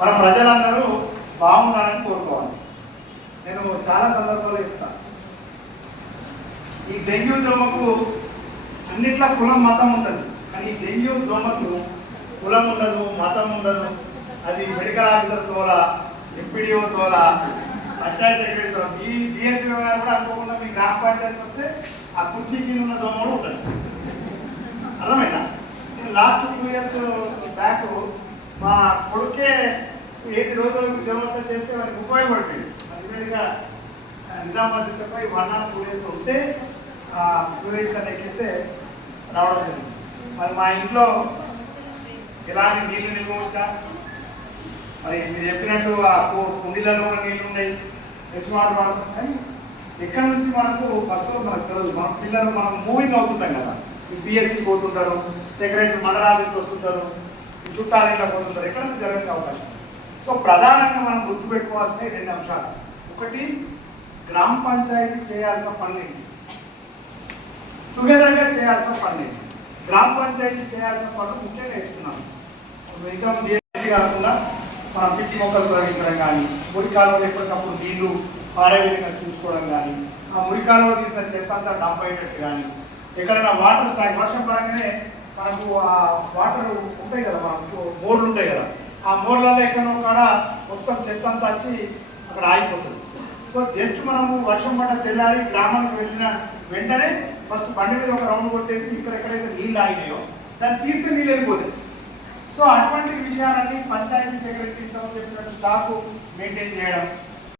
మన ప్రజలందరూ బాగుండాలని కోరుకోవాలి. నేను చాలా సందర్భాలు చెప్తా. ఈ డెంగ్యూ దోమకు అన్నిట్లో కులం మతం ఉంటుంది కానీ ఈ డెంగ్యూ దోమకు కులం ఉండదు మతం ఉండదు. అది మెడికల్ ఆఫీసర్ తోలా ఎంపీడీఓ తోలా పంచాయత్ సెక్రటరీ ఈ మీ డిఎస్పీ గారు కూడా అనుకోకుండా మీ గ్రామ పంచాయతీ వస్తే ఆ కుర్చీ కింద ఉన్న దోమ కూడా ఉంటుంది అర్థమైనా నేను లాస్ట్ టూ ఇయర్స్ బ్యాక్ మా కొడుకే ఏది రోజు ఉద్యోగంతో చేస్తే వారికి ఉపయోగపడిపోయింది అదేవిధంగా నిజామాబాద్ తీసుకుపోయి వన్ ఆర్ టూ డేస్ ఉంటే టూ డేస్ అని ఎక్కిస్తే రావడం జరిగింది. మరి మా ఇంట్లో ఎలాంటి నీళ్ళు నిల్వ వచ్చా మరి మీరు చెప్పినట్టు ఆ కుండీలలో కూడా నీళ్ళు ఉన్నాయి. ఫ్రెష్ వాటర్ వాడుతుంది కానీ ఎక్కడి నుంచి మనకు ఫస్ట్ మనకు తెలియదు మన పిల్లలు మనం మూవింగ్ అవుతుంటాం కదా. ఈ బిఎస్సి పోతుంటారు సెక్రటరీ మండల ఆఫీస్కి వస్తుంటారు చుట్టాలు చుట్టాలింట్లో పోతుంటారు. ఎక్కడ నుంచి జరగడానికి సో ప్రధానంగా మనం గుర్తుపెట్టుకోవాల్సిన రెండు అంశాలు. ఒకటి గ్రామ పంచాయతీ చేయాల్సిన పనులు టుగెదర్గా చేయాల్సిన పనులు గ్రామ పంచాయతీ చేయాల్సిన పనులు ముఖ్యంగా చెప్తున్నాం మిగతా కాకుండా మనం పిచ్చి మొక్కలు తొలగించడం కానీ మురి కాలువలు ఎప్పటికప్పుడు నీళ్ళు పారే విధంగా చూసుకోవడం కానీ ఆ మురి తీసిన చెత్త అంతా డంప్ అయ్యేటట్టు కానీ ఎక్కడైనా వాటర్ స్టాక్ వర్షం పడగానే మనకు ఆ వాటర్ ఉంటాయి కదా మనకు మోర్లు ఉంటాయి కదా ఆ మూలలో ఎక్కడో కాడ మొత్తం చెత్త అంతా వచ్చి అక్కడ ఆగిపోతుంది. సో జస్ట్ మనము వర్షం పడ్డ తెల్లారి గ్రామానికి వెళ్ళిన వెంటనే ఫస్ట్ బండి మీద ఒక రౌండ్ కొట్టేసి ఇక్కడ ఎక్కడైతే నీళ్ళు ఆగినాయో దాన్ని తీస్తే నీళ్ళు వెళ్ళిపోతుంది సో అటువంటి విషయాలన్నీ పంచాయతీ సెక్రటరీతో చెప్పినట్టు స్టాక్ మెయింటైన్ చేయడం